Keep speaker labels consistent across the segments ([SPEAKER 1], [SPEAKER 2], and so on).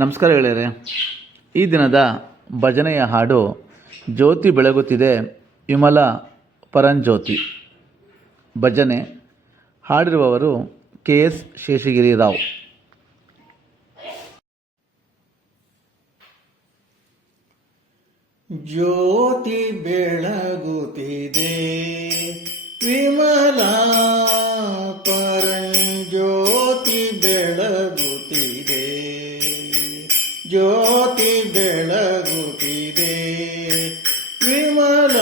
[SPEAKER 1] ನಮಸ್ಕಾರ ಗೆಳೆಯರೆ. ಈ ದಿನದ ಭಜನೆಯ ಹಾಡು ಜ್ಯೋತಿ ಬೆಳಗುತ್ತಿದೆ, ವಿಮಲ ಪರಂಜ್ಯೋತಿ. ಭಜನೆ ಹಾಡಿರುವವರು ಕೆ ಎಸ್ ಶೇಷಗಿರಿ ರಾವ್.
[SPEAKER 2] ಜ್ಯೋತಿ ಬೆಳಗುತ್ತಿದೆ, ವಿಮಲ ಪರಂಜ್ಯೋತಿ ಬೆಳಗುತ್ತಿದೆ. ಜ್ಯೋತಿ ಬೆಳಗುತ್ತಿದೆ ವಿಮಲ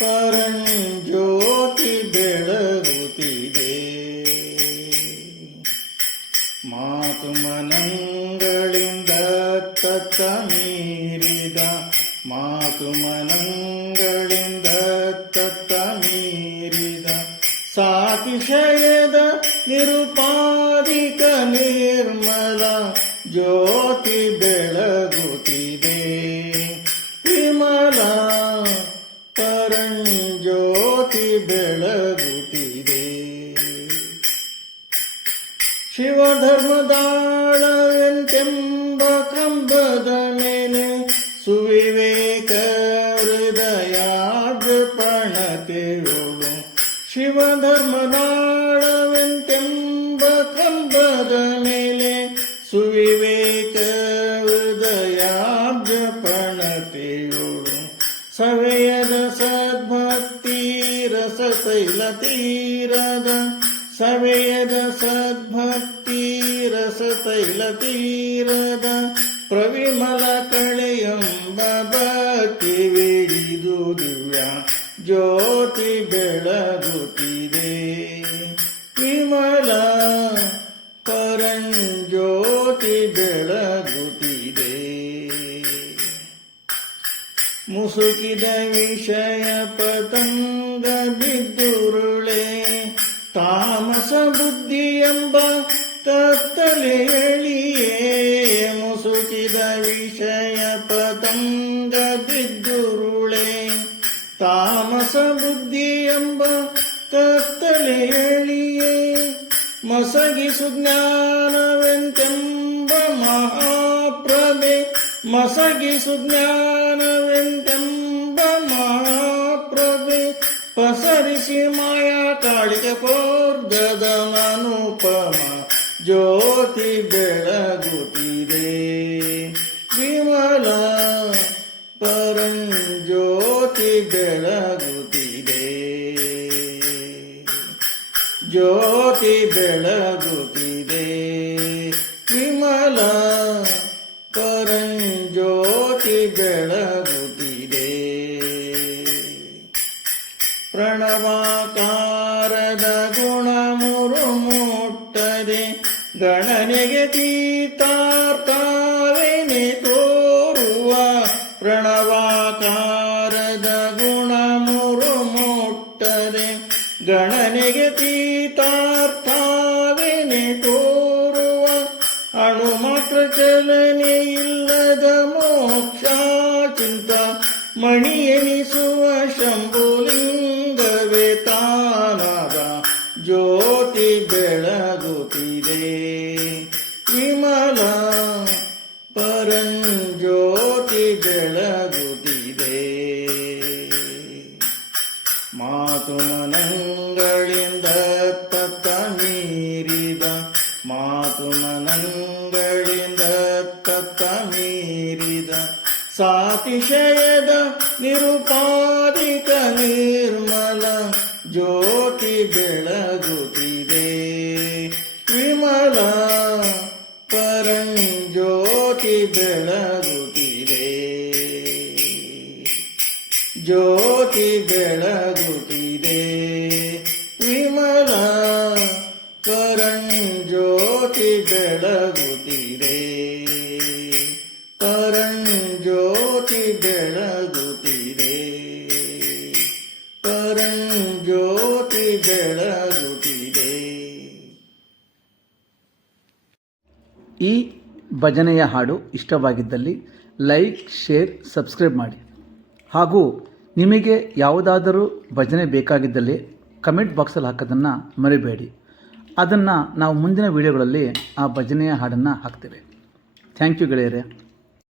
[SPEAKER 2] ಪರಂಜ್ಯೋತಿ ಬೆಳಗುತ್ತಿದೆ ಮಾತು ಮನಂಗಳಿಂದ ತತ್ತ ಮೀರಿದ, ಮಾತು ಮನಂಗಳಿಂದ ತತ್ತ ಮೀರಿದ ಸಾತಿಶಯದ ನಿರುಪಾದಿಕ ನಿರ್ಮಲ ಜ್ಯೋತಿ ಬೆಳಗುತ್ತಿದೆ. ವಿಮಲ ಪರಂಜ್ಯೋತಿ ಬೆಳಗುತ್ತಿದೆ. ಶಿವಧರ್ಮದಾಳವೆಂತೆಂಬ ಕಂಬದ ಮೇಲೆ ಸುವಿವೇಕ ಹೃದಯಾರ್ಪಣತೆಗಳು ಶಿವಧರ್ಮದಾಳವೆಂತೆಂಬ ಕಂಬದ ಮೇಲೆ ಸವೆಯದ ಸದ್ಭಕ್ತಿ ರಸ ತೈಲ ತೀರದ. ಸವೆಯದ ಸದ್ಭಕ್ತಿ ರಸ ತೈಲ ತೀರದ. ಪ್ರವಿಮಲ ಕಳೆಯಂಬ ಭಕ್ತಿ ವಿಡಿದು ದಿವ್ಯ ಜ್ಯೋತಿ ಬೆಳಗುತ್ತಿದೆ ಮುಸುಕಿದ ವಿಷಯ ಪತಂಗ ಬಿದ್ದುರುಳೆ ತಾಮಸ ಬುದ್ಧಿ ಎಂಬ ಕತ್ತಲೆಯಳಿಯೇ ಮುಸುಕಿದ ವಿಷಯ ಪತಂಗ ಬಿದ್ದುರುಳೆ ತಾಮಸ ಬುದ್ಧಿ ಎಂಬ ಕತ್ತಲೆಯಳಿಯೇ ಮಸಗಿಸು ಜ್ಞಾನವೆಂತೆಂಬ ಮಹಾಪ್ರಭೆ ಮಸಗಿಸು ಜ್ಞಾನವೆಂತೆಂಬ ಮಹಾಪ್ರಭೆ ಪಸರಿಸಿ ಮಾಯಾ ಕಾಳಿಗೆ ಪೋರ್ಗದ ಮನುಪಮ ಜ್ಯೋತಿ ಬೆಳಗುತ್ತಿದೆ. ವಿಮಲ ಪರಂಜ್ಯೋತಿ ಬೆಳಗುತ್ತಿದೆ. ಜ್ಯೋತಿ ಬೆಳಗುತ್ತಿದೆ. ವಿಮಲ ಬೆಳಗುತ್ತಿದೆ ಪ್ರಣವಾಕಾರದ ಗುಣ ಮುರುಮುಟ್ಟದೆ ಗಣನೆಗೆ ತೀತಾರ್ಥವೇನೆ ತೋರುವ ಪ್ರಣವಾಕಾರದ ಗುಣ ಮುರುಮುಟ್ಟದೆ ಗಣನೆಗೆ ತೀತಾರ್ಥವೇನೆ ತೋರುವ ಅಣು ಮಾತ್ರ ಚಲನೆ ಮಣಿ ಎನಿಸುವ ಶಂಭುಲಿಂಗವೇ ತಾನಾದ ಜ್ಯೋತಿ ಬೆಳಗುತ್ತಿದೆ. ವಿಮಲ ಪರಂಜ್ಯೋತಿ ಬೆಳಗುತ್ತಿದೆ. ಮಾತು ಮನಂಗಳಿಂದ ತತ್ತ ಮೀರಿದ ಮಾತು ಸಾತಿಶಯದ ನಿರುಪಾದಿಕ ನಿರ್ಮಲ ಜ್ಯೋತಿ ಬೆಳಗುತ್ತಿದೆ ವಿಮಲ ಪರಂಜ್ಯೋತಿ ಬೆಳಗುತ್ತಿದೆ ಜ್ಯೋತಿ ಬೆಳಗುತ್ತಿದೆ ವಿಮಲ ಪರಂಜ್ಯೋತಿ ಬೆಳಗುತ್ತಿದೆ ಬೆಳಗುತ್ತಿದೆ. ಬೆಳಗುತ್ತಿದೆ
[SPEAKER 1] ಈ ಭಜನೆಯ ಹಾಡು ಇಷ್ಟವಾಗಿದ್ದಲ್ಲಿ ಲೈಕ್, ಶೇರ್, ಸಬ್ಸ್ಕ್ರೈಬ್ ಮಾಡಿ. ಹಾಗೂ ನಿಮಗೆ ಯಾವುದಾದರೂ ಭಜನೆ ಬೇಕಾಗಿದ್ದಲ್ಲಿ ಕಮೆಂಟ್ ಬಾಕ್ಸಲ್ಲಿ ಹಾಕೋದನ್ನು ಮರಿಬೇಡಿ. ಅದನ್ನು ನಾವು ಮುಂದಿನ ವೀಡಿಯೋಗಳಲ್ಲಿ ಆ ಭಜನೆಯ ಹಾಡನ್ನು ಹಾಕ್ತೇವೆ. ಥ್ಯಾಂಕ್ ಯು ಗೆಳೆಯರೆ.